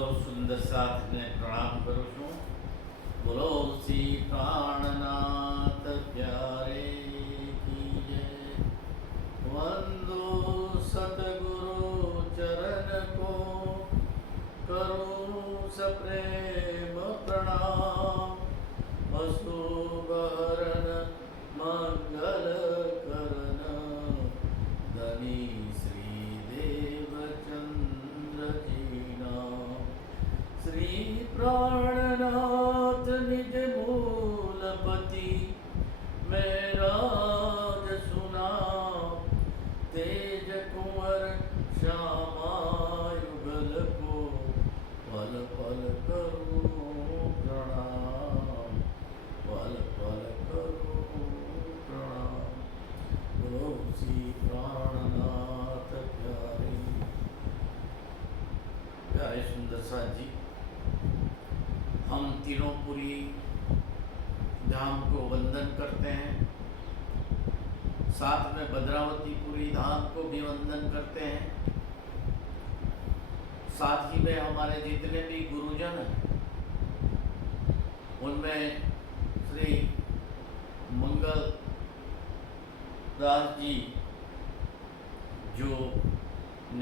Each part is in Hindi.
સૌ સુંદર સાથને પ્રણામ કરું છું. બોલો શ્રી પ્રાણનાથ પ્યારે કી જય. વંદો સતગુરુ ચરણ કો કરું સપ્રેમ પ્રણામ. અશુભહરણ મંગલ કરણ ધની શ્રી દેવચંદ્રજીના. श्री प्राणनाथ निज मूलपति मैं राज सुना. तेज कुंवर श्यामा युगल को पल पल करूं प्रणाम. पल पल करूं प्रणाम. बोलो श्री प्राणनाथ प्यारे. प्यारे सुंदर साथ जी, हम तीनों पुरी धाम को वंदन करते हैं. साथ में भद्रावती पुरी धाम को भी वंदन करते हैं. साथ ही में हमारे जितने भी गुरुजन हैं उनमें श्री मंगल दास जी जो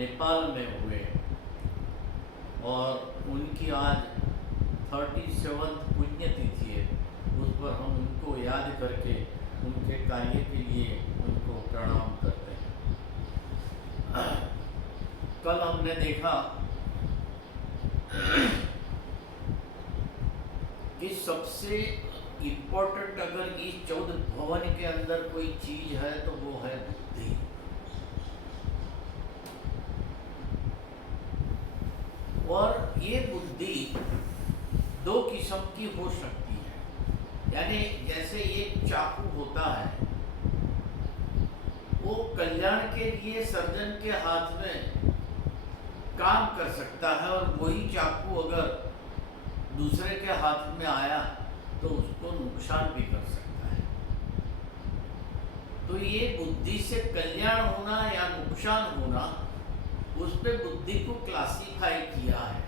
नेपाल में हुए और उनकी आज 37th पुण्यतिथि है, उस पर हम उनको याद करके उनके कार्य के लिए उनको प्रणाम करते हैं. कल हमने देखा कि सबसे इम्पोर्टेंट अगर इस 14 भवन के अंदर कोई चीज है तो वो है बुद्धि. और ये बुद्धि दो किस्म की हो सकती है. यानी जैसे एक चाकू होता है, वो कल्याण के लिए सर्जन के हाथ में काम कर सकता है, और वही चाकू अगर दूसरे के हाथ में आया तो उसको नुकसान भी कर सकता है. तो ये बुद्धि से कल्याण होना या नुकसान होना, उस पे बुद्धि को क्लासिफाई किया है.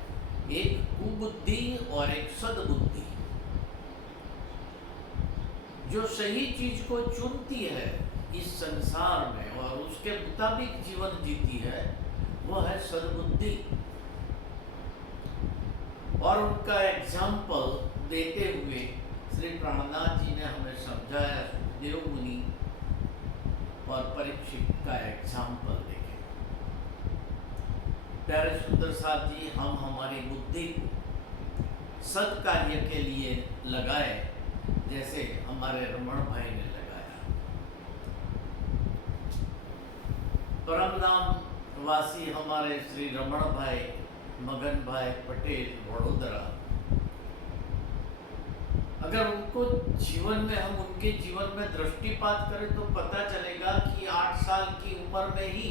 एक कुबुद्धि और एक सद्बुद्धि. जो सही चीज को चुनती है इस संसार में और उसके मुताबिक जीवन जीती है, वो है सद्बुद्धि. और उनका एग्जाम्पल देते हुए श्री प्राणनाथ जी ने हमें समझाया. देव मुनि और परीक्षित का एग्जाम्पल देखे. प्यारे सुंदर साथ जी, हम हमारी बुद्धि को सत्कार्य के लिए लगाए, जैसे हमारे रमण भाई ने लगाया. परमधाम वासी हमारे श्री रमण भाई मगन भाई पटेल वडोदरा, अगर उनको जीवन में हम उनके जीवन में दृष्टिपात करें तो पता चलेगा कि 8 साल की उम्र में ही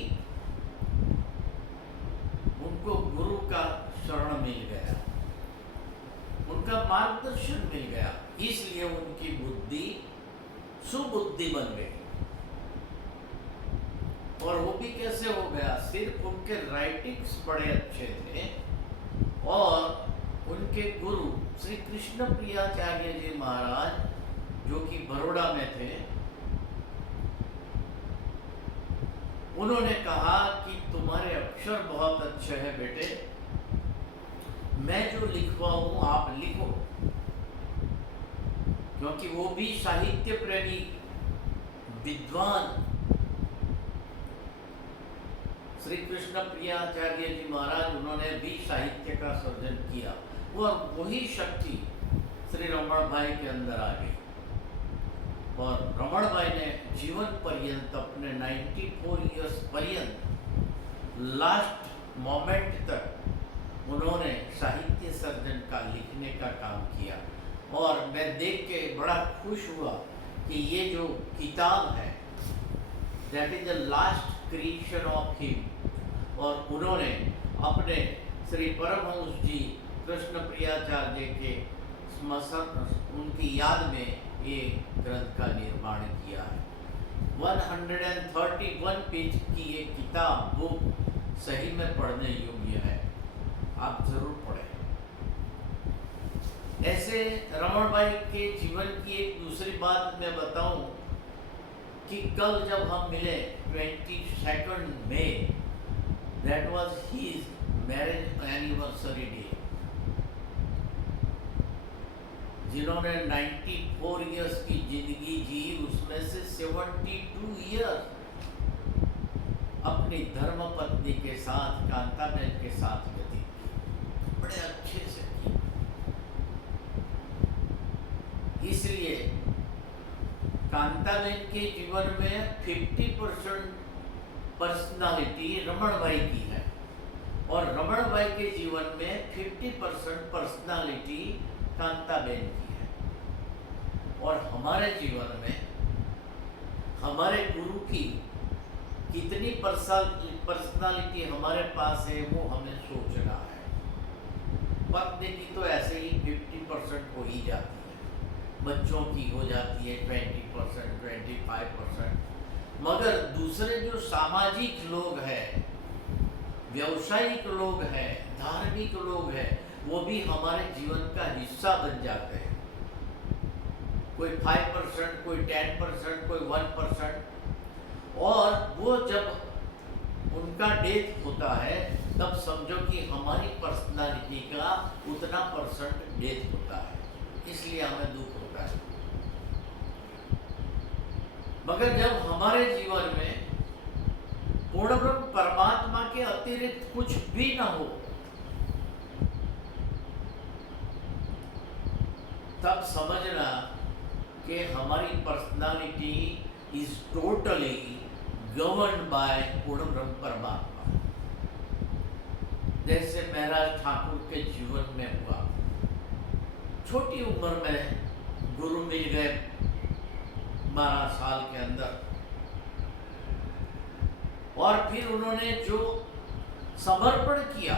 उनको गुरु का शरण मिल गया, उनका मार्गदर्शन मिल गया. इसलिए उनकी बुद्धि सुबुद्धि बन गई. और वो भी कैसे हो गया? सिर्फ उनके राइटिंग्स बड़े अच्छे थे और उनके गुरु श्री कृष्ण प्रियाचार्य जी महाराज, जो कि बड़ौदा में थे, उन्होंने कहा कि तुम्हारे अक्षर बहुत अच्छे हैं बेटे, मैं जो लिखवाऊं आप लिखो. क्योंकि वो भी साहित्य प्रेमी विद्वान श्री कृष्ण प्रियाचार्य जी महाराज, उन्होंने भी साहित्य का सर्जन किया. और वही शक्ति श्री रमण भाई के अंदर आ गई. और रमण भाई ने जीवन पर्यंत अपने 94 इयर्स पर्यंत लास्ट मोमेंट तक उन्होंने साहित्य सर्जन का लिखने का काम किया. और मैं देख के बड़ा खुश हुआ कि ये जो किताब है, that is the last creation of him. और उन्होंने अपने श्री परमहंस जी कृष्ण प्रियाचार्य के स्मरण, उनकी याद में ये ग्रंथ का निर्माण किया है. 131 पेज की ये किताब बुक सही में पढ़ने योग्य है. आप जरूर पढ़ें. ऐसे रमण भाई के जीवन की एक दूसरी बात मैं बताऊं कि कल जब हम मिले 22 मई, that was his marriage anniversary day. जिन्होंने 94 इयर्स की जिंदगी जी, उसमें से 72 इयर्स अपनी धर्मपत्नी के साथ, कांताबेन के साथ व्यतीत की, बड़े अच्छे से की। इसलिए कांताबेन के जीवन में 50% पर्सनालिटी रमण भाई की है और रमण भाई के जीवन में 50% पर्सनालिटी कांताबेन की है। और हमारे जीवन में हमारे गुरु की कितनी पर्सनालिटी हमारे पास है वो हमें सोचना है। पत्नी की तो ऐसे ही 50% हो ही जाती है, बच्चों की हो जाती है 20%, 25%, मगर दूसरे जो सामाजिक लोग हैं, व्यावसायिक लोग हैं, धार्मिक लोग हैं, वो भी हमारे जीवन का हिस्सा बन जाते हैं। कोई 5%, कोई 10%, कोई 1%, और वो जब उनका डेथ होता है तब समझो कि हमारी पर्सनालिटी का उतना % डेथ होता है, इसलिए हमें दुख होता है। मगर जब हमारे जीवन में पूर्ण ब्रह्म परमात्मा के अतिरिक्त कुछ भी ना हो, तब समझना कि हमारी personality is totally govern by पूर्ण ब्रह्म परमात्मा। जैसे महाराज ठाकुर के जीवन में हुआ, छोटी उम्र में गुरु मिल गए 12 साल के अंदर, और फिर उन्होंने जो समर्पण किया,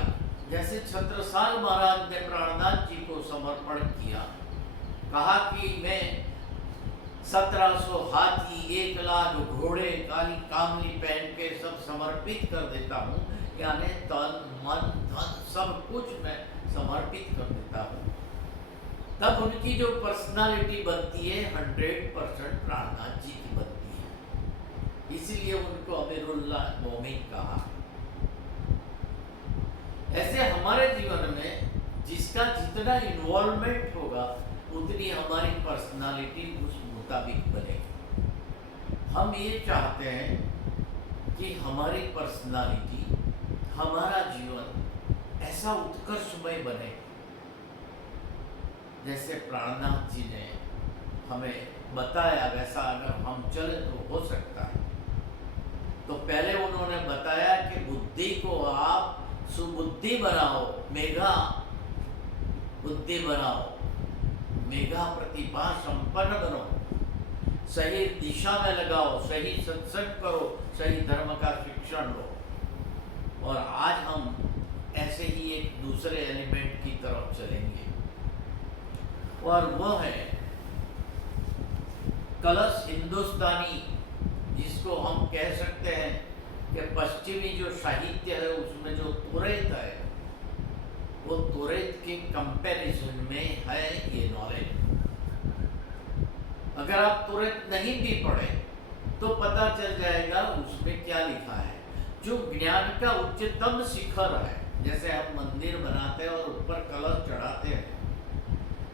जैसे छत्रसाल महाराज ने प्राणनाथ जी को समर्पण किया, कहा कि मैं 1700 हाथी, 1 लाख घोड़े, काली कामली पहन के सब समर्पित कर देता हूँ, यानी तन मन धन सब कुछ मैं समर्पित कर देता हूँ। तब उनकी जो पर्सनालिटी बनती है 100% प्राणनाथ जी की बनती है, इसलिए उनको अमीरुल्लाह मोमिन कहा। ऐसे हमारे जीवन में जिसका जितना इन्वॉल्वमेंट होगा उतनी हमारी पर्सनालिटी उस मुताबिक बनेगी। हम ये चाहते हैं कि हमारी पर्सनालिटी, हमारा जीवन ऐसा उत्कर्षमय बने जैसे प्राणनाथ जी ने हमें बताया, वैसा अगर हम चले तो हो सकता है। तो पहले उन्होंने बताया कि बुद्धि को आप सुबुद्धि बनाओ, मेघा बुद्धि बनाओ, मेघा प्रतिभा संपन्न बनो, सही दिशा में लगाओ, सही सत्संग करो, सही धर्म का शिक्षण लो। और आज हम ऐसे ही एक दूसरे एलिमेंट की तरफ चलेंगे, और वह है कलश हिंदुस्तानी, जिसको हम कह सकते हैं कि पश्चिमी जो साहित्य है उसमें जो तुरेत है, वो तुरेत के कंपैरिजन में है ये नॉलेज। अगर आप तुरेत नहीं भी पढ़े तो पता चल जाएगा उसमें क्या लिखा है। जो ज्ञान का उच्चतम शिखर है, जैसे हम मंदिर बनाते हैं और ऊपर कलश चढ़ाते हैं,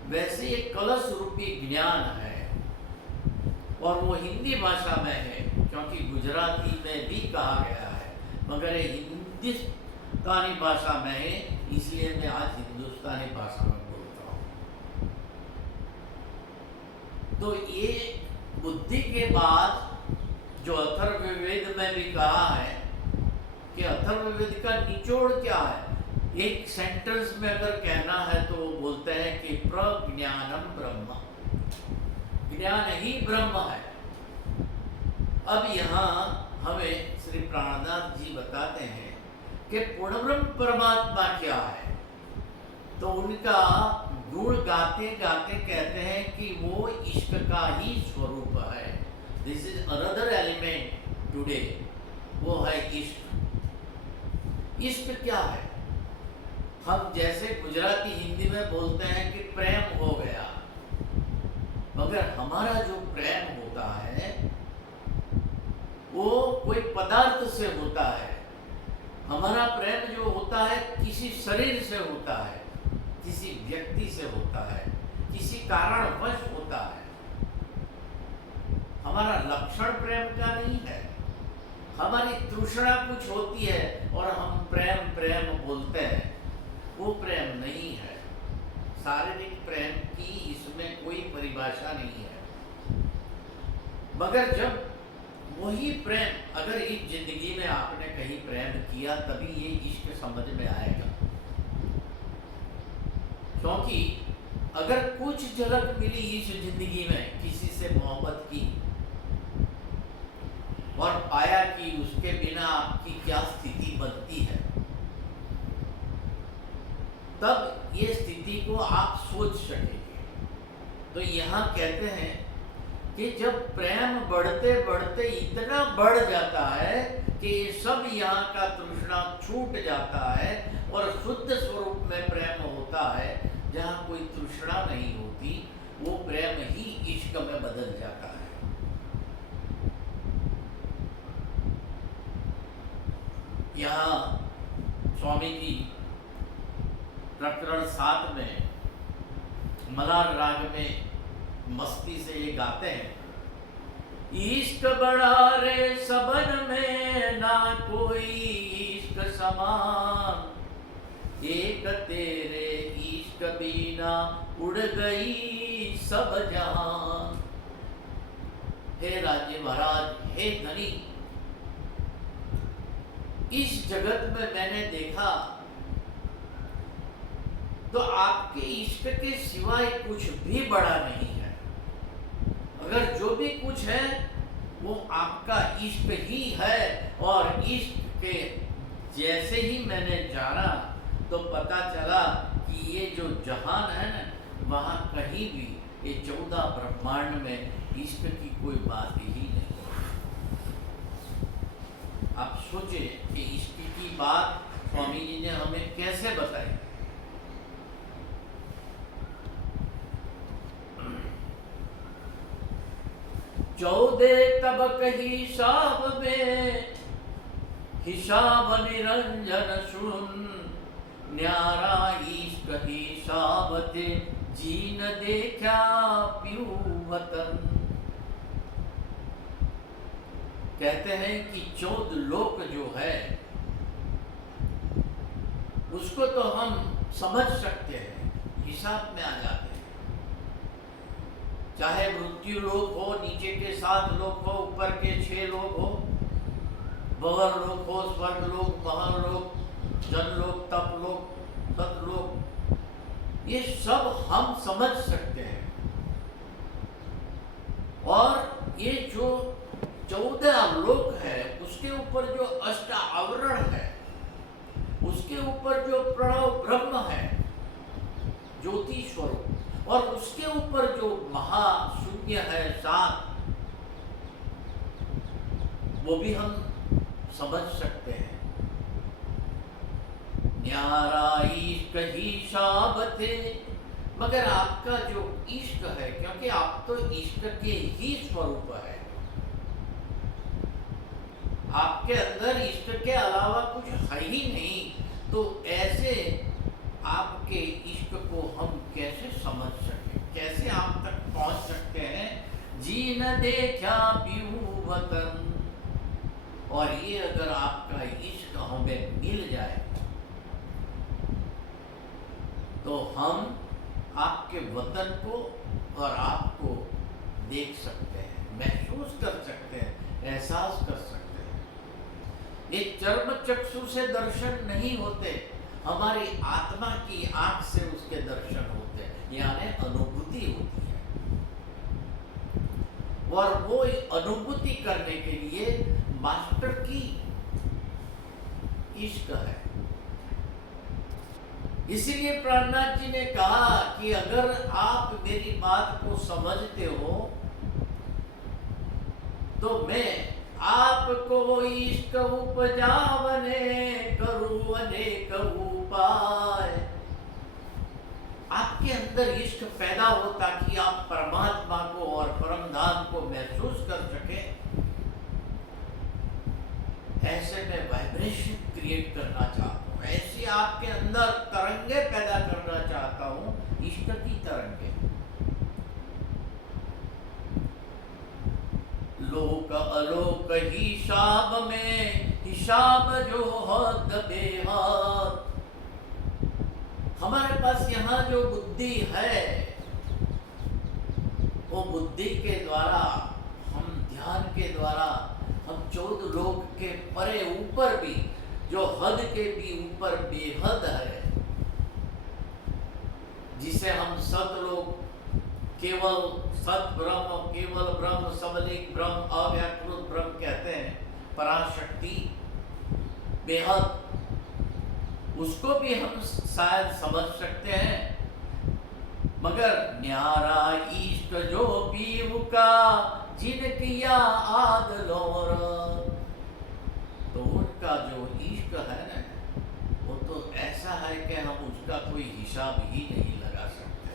वैसे ये कलश रूपी ज्ञान है, और वो हिंदी भाषा में है, क्योंकि गुजराती में भी कहा गया है, मगर ये हिंदुस्तानी भाषा में है, इसलिए मैं आज हिंदुस्तानी भाषा में बोलता हूँ। तो ये बुद्धि के बाद जो अथर्ववेद में भी कहा है कि अथर्ववेद का निचोड़ क्या है, एक सेंटेंस में अगर कहना है तो वो बोलते हैं कि प्रज्ञानम ब्रह्म, ज्ञान ही ब्रह्म है। अब यहाँ हमें श्री प्राणनाथ जी बताते हैं कि पूर्ण ब्रह्म परमात्मा क्या है। तो उनका गुण गाते गाते कहते हैं कि वो इश्क का ही स्वरूप है। This is another element today, वो है इश्क। इश्क क्या है? हम जैसे गुजराती हिंदी में बोलते हैं कि प्रेम हो गया, मगर हमारा जो प्रेम होता है वो कोई पदार्थ से होता है। हमारा प्रेम जो होता है किसी शरीर से होता है, किसी व्यक्ति से होता है, किसी कारणवश होता है। हमारा लक्षण प्रेम का नहीं है। हमारी तृष्णा कुछ होती है और हम प्रेम प्रेम बोलते हैं, वो प्रेम नहीं है। शारीरिक प्रेम की इसमें कोई परिभाषा नहीं है। मगर जब वही प्रेम, अगर इस जिंदगी में आपने कहीं प्रेम किया तभी ये इश्क समझ में आएगा। क्योंकि अगर कुछ झलक मिली इस जिंदगी में किसी से मोहब्बत की और पाया कि उसके बिना आपकी क्या स्थिति बनती है, तब ये स्थिति को आप सोच सकेंगे। तो यहाँ कहते हैं कि जब प्रेम बढ़ते बढ़ते इतना बढ़ जाता है कि ये सब यहाँ का तृष्णा छूट जाता है और शुद्ध स्वरूप में प्रेम होता है, जहाँ कोई तृष्णा नहीं होती, वो प्रेम ही इश्क में बदल जाता है। यहाँ स्वामी जी प्रकरण 7 में मलार राग में मस्ती से ये गाते हैं, इश्क बड़ा रे सबन में ना कोई इश्क समान, एक तेरे इश्क बिना उड़ गई सब जहान। हे राज्य महाराज, हे धनी, इस जगत में मैंने देखा तो आपके इश्क के सिवाय कुछ भी बड़ा नहीं है। अगर जो भी कुछ है वो आपका इश्क ही है। और इश्क के जैसे ही मैंने जाना तो पता चला कि ये जो जहान है ना, वहाँ कहीं भी ये 14 ब्रह्मांड में इश्क की कोई बात ही नहीं। आप सोचे कि इश्क की बात स्वामी जी ने हमें कैसे बताई। चौदह तबक हिसाब में हिसाब निरंजन सुन, न्यारा इश्क हिसाब ते जीन देखा प्यू वतन। कहते हैं कि 14 लोक जो है उसको तो हम समझ सकते हैं, हिसाब में आ जाते हैं। चाहे मृत्यु लोक हो, नीचे के 7 लोक हो, ऊपर के 6 लोक हो, भवर लोक हो, स्वर्ग लोक, महालोक, जनलोक, तपलोक, सतलोक, ये सब हम समझ सकते हैं। और ये जो 14 लोक है उसके ऊपर जो अष्ट आवरण है, उसके ऊपर जो प्रणव ब्रह्म है, ज्योति स्वरूप, और उसके ऊपर जो महाशून्य है 7, वो भी हम समझ सकते हैं। न्यारा इश्क ही शाबते, मगर आपका जो इश्क है, क्योंकि आप तो इश्क के ही स्वरूप है, आपके अंदर इश्क के अलावा कुछ है ही नहीं, तो ऐसे आपके इश्क को हम कैसे समझ सके, कैसे आप तक पहुंच सकते हैं। जी न देखा पीऊ वतन, और ये अगर आपका इश्क हमें मिल जाए तो हम आपके वतन को और आपको देख सकते हैं, महसूस कर सकते हैं, एहसास कर सकते हैं। ये चर्म चक्षु से दर्शन नहीं होते, हमारी आत्मा की आंख से उसके दर्शन होते हैं, यानी अनुभूति होती है। और वो अनुभूति करने के लिए मास्टर की इश्क है। इसीलिए प्राणनाथ जी ने कहा कि अगर आप मेरी बात को समझते हो तो मैं आपको इश्क उपजावने करूं अनेक उपाय। अंदर इष्ट पैदा हो ताकि आप परमात्मा को और परम धाम को महसूस कर सके। ऐसे में वाइब्रेशन क्रिएट करना चाहता हूँ, ऐसी आपके अंदर तरंगे पैदा करना चाहता हूँ, इष्ट की तरंगे। लोक अलोक हिसाब में, हिसाब जो हद बेहद। हमारे पास यहाँ जो बुद्धि है, वो बुद्धि के द्वारा, हम ध्यान के द्वारा, हम 14 लोक के परे ऊपर भी, जो हद के भी ऊपर बेहद है, जिसे हम सतलोक, केवल सत ब्रह्म, केवल ब्रह्म, सबलिक ब्रह्म, अव्याकृत ब्रह्म कहते हैं, पराशक्ति, बेहद, उसको भी हम शायद समझ सकते हैं। मगर न्यारा इष्ट जो पीव का जिन किया आदलोर, तो उनका जो इष्ट है ना, वो तो ऐसा है कि हम उसका कोई हिसाब ही नहीं लगा सकते।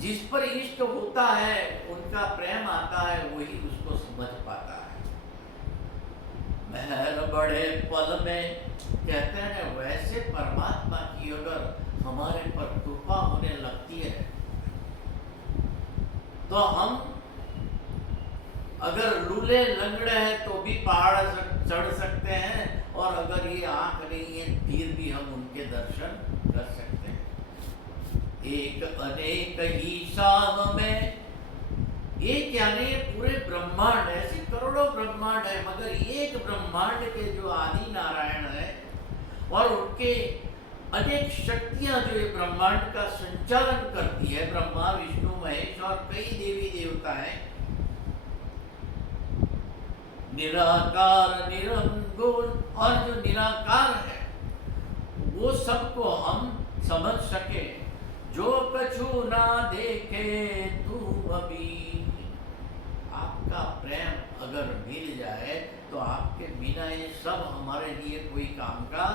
जिस पर इष्ट होता है, उनका प्रेम आता है, वही उसको समझ पाता है। महर बड़े पल में, कहते हैं ना, वैसे परमात्मा की अगर हमारे पर कृपा होने लगती है, तो हम अगर लूले लंगड़े हैं तो भी पहाड़ चढ़ सकते हैं, और अगर ये आंख नहीं है फिर भी हम उनके दर्शन कर सकते हैं। एक अनेक ही शाम में, एक यानी पूरे ब्रह्मांड, ऐसे करोड़ों ब्रह्मांड है, मगर एक ब्रह्मांड के जो आदि नारायण है और उनके अनेक शक्तियां जो ये ब्रह्मांड का संचालन करती है, ब्रह्मा, विष्णु, महेश और कई देवी देवता हैं, निराकार, निरंगुण, और जो निराकार है वो सबको हम समझ सके। जो कछु ना देखे तू अभी, आपका प्रेम अगर मिल जाए तो आपके बिना ये सब हमारे लिए कोई काम का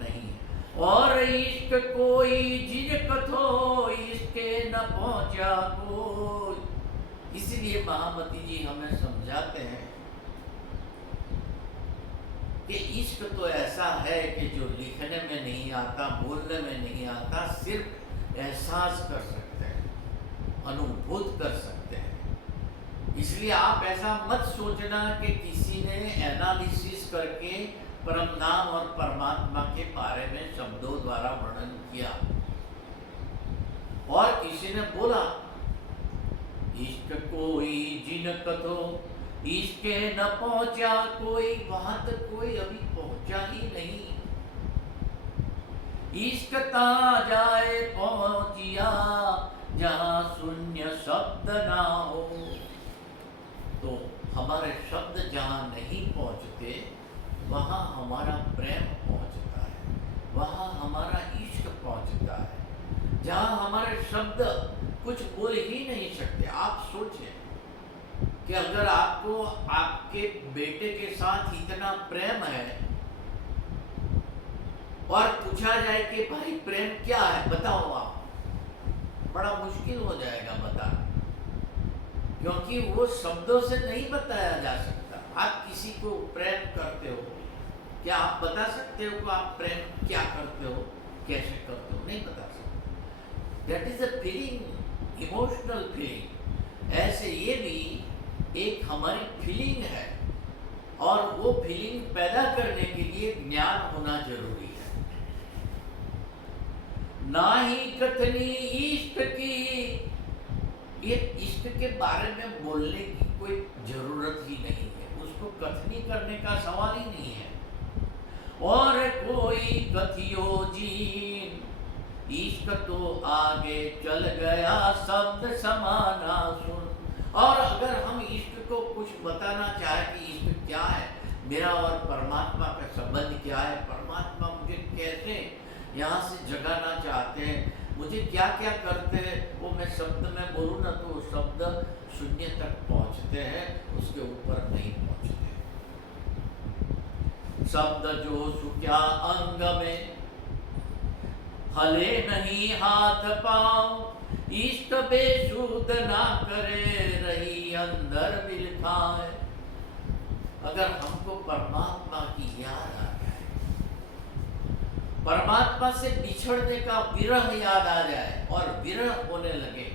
नहीं है। और इश्क कोई जिन कथो, इसके न पहुंचा कोई। इसलिए महामती जी हमें समझाते हैं कि इश्क तो ऐसा है कि जो लिखने में नहीं आता, बोलने में नहीं आता, सिर्फ एहसास कर सकते हैं, अनुभूत कर सकते हैं। इसलिए आप ऐसा मत सोचना कि किसी ने एनालिसिस करके परम नाम और परमात्मा के बारे में शब्दों द्वारा वर्णन किया और किसी ने बोला इश्क कोई जिन कथो, इसके न पहुंचा कोई, बात कोई अभी पहुंचा ही नहीं। इश्क ता जाए पहुंचिया जहां शून्य शब्द ना हो। तो हमारे शब्द जहां नहीं पहुंचते, वहां हमारा प्रेम पहुंचता है, वहां हमारा इश्क पहुंचता है। जहां हमारे शब्द कुछ बोल ही नहीं सकते। आप सोचें कि अगर आपको आपके बेटे के साथ इतना प्रेम है और पूछा जाए कि भाई प्रेम क्या है, बताओ आप, बड़ा मुश्किल हो जाएगा बताना, क्योंकि वो शब्दों से नहीं बताया जा सकता। आप किसी को प्रेम करते हो, क्या आप बता सकते हो कि आप प्रेम क्या करते हो, कैसे करते हो? नहीं बता सकते। That is a feeling, emotional feeling. ऐसे ये भी एक हमारी फीलिंग है, और वो फीलिंग पैदा करने के लिए ज्ञान होना जरूरी है। ना ही कथनी इष्ट की, ये इष्ट के बारे में बोलने की कोई जरूरत ही नहीं है, उसको कथनी करने का सवाल ही नहीं है। और कोई कथियो जीन, इश्क तो आगे चल गया शब्द समाना सुन। और अगर हम इश्क को कुछ बताना चाहे कि इश्क क्या है, मेरा और परमात्मा का संबंध क्या है, परमात्मा मुझे कैसे यहाँ से जगाना चाहते हैं, मुझे क्या क्या करते हैं, वो मैं शब्द में बोलूँ ना तो शब्द शून्य तक पहुँचते हैं, उसके ऊपर नहीं पहुँचते। शब्द जो क्या अंग में, हले नहीं हाथ पाँव इष्ट बेसुध ना करे रही अंदर बिलखाए। अगर हमको परमात्मा की याद आ जाए, परमात्मा से बिछड़ने का विरह याद आ जाए और विरह होने लगे,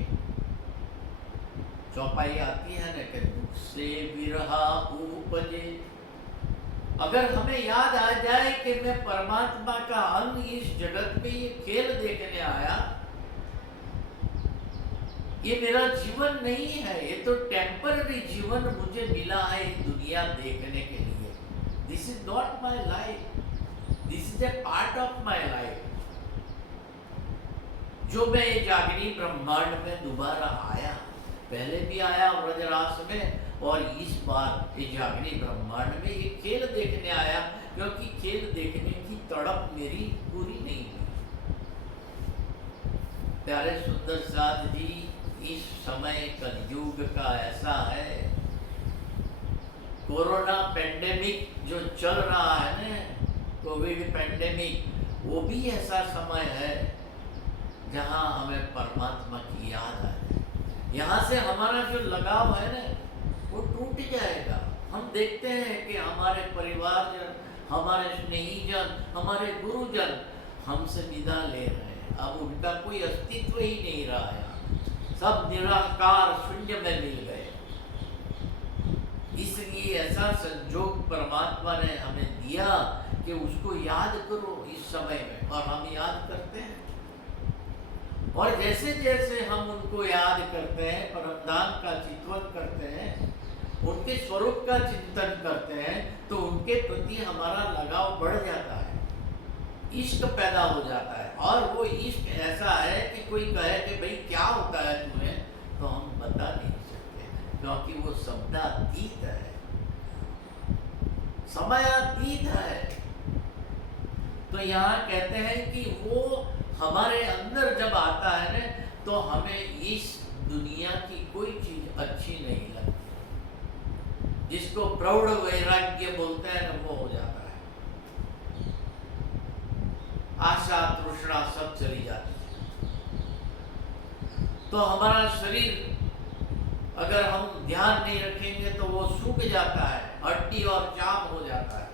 चौपाई आती है ना कि दुख से विरहा उपजे। अगर हमें याद आ जाए कि मैं परमात्मा का अंग इस जगत में ये खेल देखने आया, ये मेरा जीवन नहीं है, ये तो टेम्पररी जीवन मुझे मिला है दुनिया देखने के लिए। This is not my life, this is a part of my life. जो मैं ये जागनी ब्रह्मांड में दोबारा आया, पहले भी आया व्रजरास में, और इस बार ये जागनी ब्रह्मांड में ये खेल देखने आया, क्योंकि खेल देखने की तड़प मेरी पूरी नहीं हुई। प्यारे सुंदर साथ जी, इस समय कलयुग का ऐसा है, कोरोना पेंडेमिक जो चल रहा है ना, कोविड पेंडेमिक, वो भी ऐसा समय है जहां हमें परमात्मा की याद आ जाए। यहाँ से हमारा जो लगाव है ना, वो टूट जाएगा। हम देखते हैं कि हमारे परिवारजन, हमारे स्नेहीजन, हमारे गुरुजन हमसे विदा ले रहे हैं। अब उनका कोई अस्तित्व ही नहीं रहा है, सब निराकार शून्य में मिल गए। इसलिए ऐसा संजोग परमात्मा ने हमें दिया कि उसको याद करो इस समय में, और हम याद करते हैं। और जैसे जैसे हम उनको याद करते हैं, परमधाम का चिंतन करते हैं, उनके स्वरूप का चिंतन करते हैं, तो उनके प्रति हमारा लगाव बढ़ जाता है, इश्क पैदा हो जाता है। और वो इश्क ऐसा है कि कोई कहे कि भाई क्या होता है तुम्हें, तो हम बता नहीं सकते, क्योंकि वो शब्दातीत है, समयातीत है। तो यहाँ कहते हैं कि वो हमारे अंदर जब आता है ना, तो हमें इस दुनिया की कोई चीज अच्छी नहीं लगती। जिसको प्रौढ़ वैराग्य बोलते हैं ना, वो हो जाता है। आशा तृष्णा सब चली जाती है। तो हमारा शरीर अगर हम ध्यान नहीं रखेंगे तो वो सूख जाता है, हड्डी और चाम हो जाता है।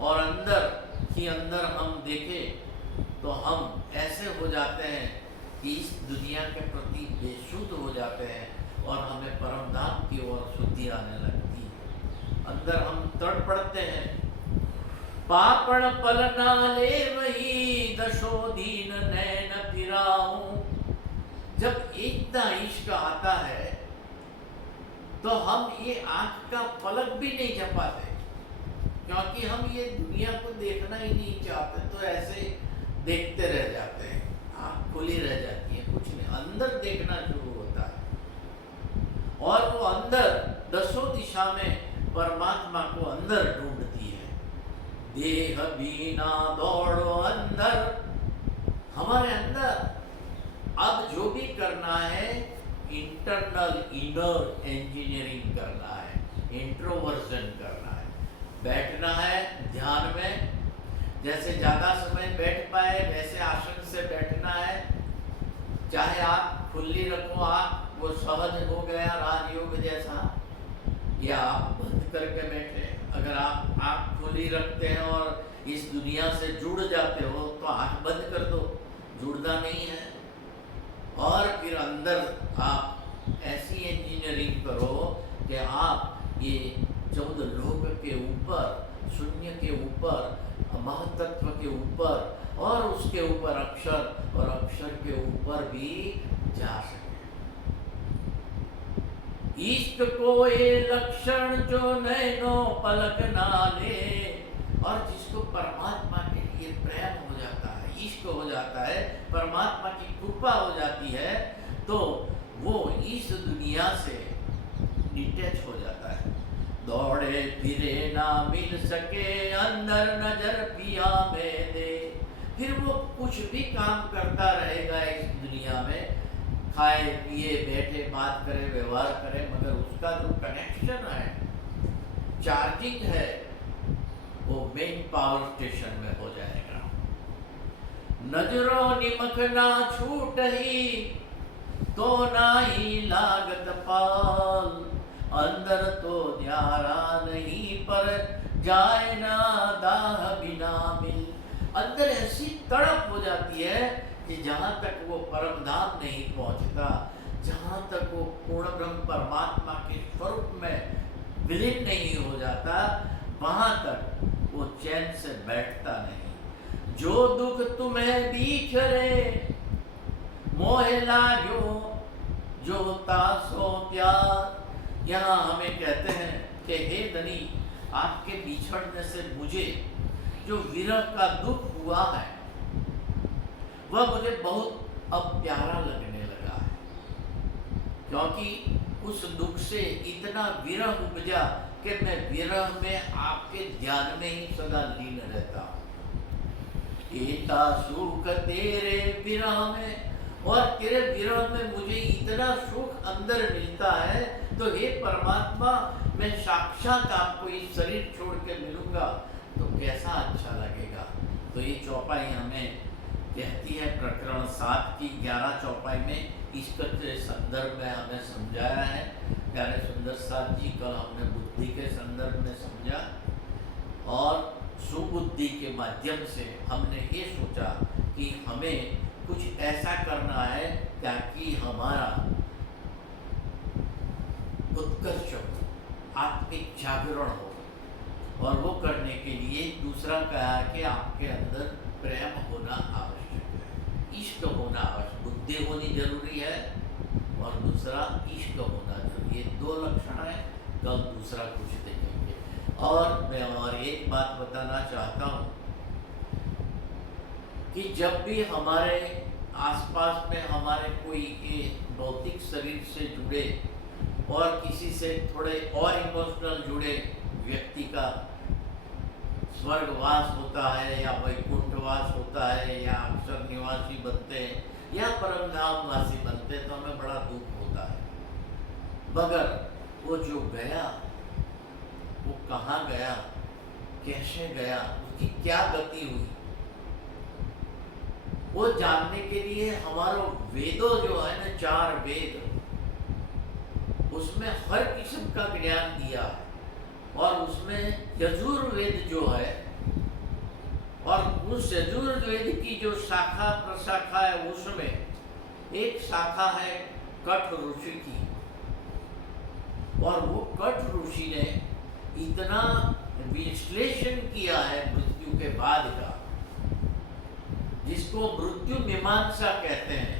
और अंदर ही अंदर हम देखें तो हम ऐसे हो जाते हैं कि इस दुनिया के प्रति बेसुध हो जाते हैं, और हमें परम धाम की ओर शुद्धि आने लगती है। अंदर हम तड़पड़ते हैं। पापण पल नाले वही दशो दीन नैन फिराऊं। जब इतना इश्क आता है तो हम ये आंख का पलक भी नहीं झपकाते, क्योंकि हम ये दुनिया को देखना ही नहीं चाहते। तो ऐसे देखते रह जाते हैं, आंख खुली रह जाती है, कुछ नहीं, अंदर देखना शुरू होता है। और वो अंदर दसों दिशा में परमात्मा को अंदर ढूंढती है। देह बीना दौड़ो अंदर, हमारे अंदर अब जो भी करना है इंटरनल इनर इंजीनियरिंग करना है, इंट्रोवर्जन करना है, बैठना है ध्यान में। जैसे ज़्यादा समय बैठ पाए वैसे आसन से बैठना है। चाहे आप खुली रखो, आप वो सहज हो गया राजयोग जैसा, या आप बंद करके बैठे। अगर आप आँख खुली रखते हैं और इस दुनिया से जुड़ जाते हो तो आँख बंद कर दो, जुड़ना नहीं है। और फिर अंदर आप ऐसी इंजीनियरिंग करो कि आप ये 14 लोक के ऊपर, शून्य के ऊपर, महतत्व के ऊपर, और उसके ऊपर अक्षर, और अक्षर के ऊपर भी जा सके। इश्क को ये लक्षण जो नैनो पलक नाले। और जिसको परमात्मा के लिए प्रेम हो जाता है, इश्क हो जाता है, परमात्मा की कृपा हो जाती है, तो वो इस दुनिया से डिटैच हो जाता है। दौड़े फिरे ना मिल सके अंदर नजर पिया में दे। फिर वो कुछ भी काम करता रहेगा इस दुनिया में, खाए पिए बैठे बात करे व्यवहार करे, मगर उसका जो कनेक्शन है, चार्जिंग है, वो मेन पावर स्टेशन में हो जाएगा। नजरो निमख ना छूटही, तो नाही लागत पाल। अंदर तो न्यारा नहीं, पर जाए ना दाह बिना मिल। अंदर ऐसी तड़प हो जाती है कि जहाँ तक वो परम धाम नहीं पहुँचता, जहाँ तक वो पूर्ण ब्रह्म परमात्मा के स्वरूप में विलीन नहीं हो जाता, वहाँ तक वो चैन से बैठता नहीं। जो दुख तुम्हें बिखरे, मोहे लागो जो तासो प्यार। यहाँ हमें कहते हैं कि हे धनी, आपके बिछड़ने से मुझे जो विरह का दुख हुआ है, वह मुझे बहुत अब प्यारा लगने लगा है, क्योंकि उस दुख से इतना विरह उपजा कि मैं विरह में आपके ध्यान में ही सदा लीन रहता हूँ। एता सुख तेरे विरह में, और तेरे विरह में मुझे इतना सुख अंदर मिलता है, तो हे परमात्मा, मैं साक्षात आपको इस शरीर छोड़ के मिलूंगा तो कैसा अच्छा लगेगा। तो ये चौपाई हमें कहती है प्रकरण 7 की 11 चौपाई में इसका संदर्भ में हमें समझाया है प्यारे सुंदर साथ जी। कल हमने बुद्धि के संदर्भ में समझा, और सुबुद्धि के माध्यम से हमने ये सोचा कि हमें कुछ ऐसा करना है ताकि हमारा उत्कर्ष हो, आत्मिक जागरण हो। और वो करने के लिए दूसरा कहा कि आपके अंदर प्रेम होना आवश्यक है, इष्ट होना आवश्यक, बुद्धि होनी जरूरी है और दूसरा इष्ट होना जरूरी है। 2 लक्षण है, कल दूसरा कुछ देखेंगे। और मैं और एक बात बताना चाहता हूँ कि जब भी हमारे आसपास में हमारे कोई भौतिक शरीर से जुड़े और किसी से थोड़े और इमोशनल जुड़े व्यक्ति का स्वर्गवास होता है या वैकुंठवास होता है या अक्षर निवासी बनते हैं या परमधामवासी बनते हैं, तो हमें बड़ा दुख होता है। मगर वो जो गया, वो कहाँ गया, कैसे गया, उसकी क्या गति हुई, वो जानने के लिए हमारा वेदों जो है ना, 4 वेद, उसमें हर किस्म का ज्ञान दिया है। और उसमें यजुर्वेद जो है, और उस यजुर्वेद की जो शाखा प्रशाखा है, उसमें एक शाखा है कठ ऋषि की। और वो कठ ऋषि ने इतना विश्लेषण किया है मृत्यु के बाद का, जिसको मृत्यु मीमांसा कहते हैं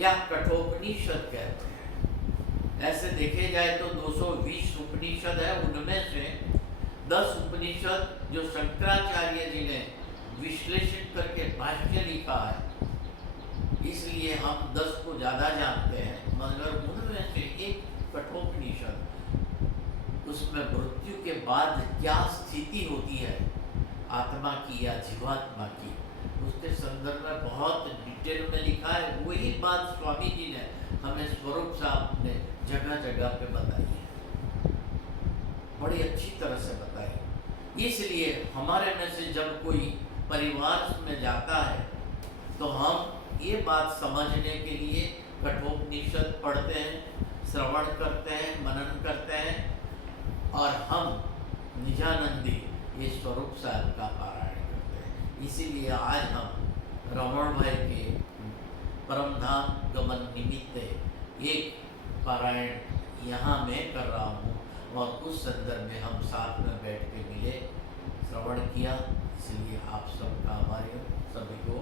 या कठोपनिषद कहते हैं। ऐसे देखे जाए तो 220 उपनिषद है, उनमें से 10 उपनिषद जो शंकराचार्य जी ने विश्लेषण करके भाष्य लिखा है, इसलिए हम 10 को ज़्यादा जानते हैं। मगर उनमें से एक कठोपनिषद, उसमें मृत्यु के बाद क्या स्थिति होती है आत्मा की या जीवात्मा की, उसके संदर्भ में बहुत डिटेल में लिखा है। वही बात स्वामी जी ने हमें स्वरूप साहब ने जगह जगह पे बताई है, बड़ी अच्छी तरह से बताई। इसलिए हमारे में से जब कोई परिवार में जाता है तो हम ये बात समझने के लिए कठोपनिषद पढ़ते हैं, श्रवण करते हैं, मनन करते हैं, और हम निजानंदी ये स्वरूप साहब का पारायण करते हैं। इसीलिए आज हम रमण भाई के परमधाम गमन निमित्त एक पारायण यहाँ मैं कर रहा हूँ, और उस संदर्भ में हम साथ में बैठ के मिले, श्रवण किया। इसलिए आप सबका हमारे सभी को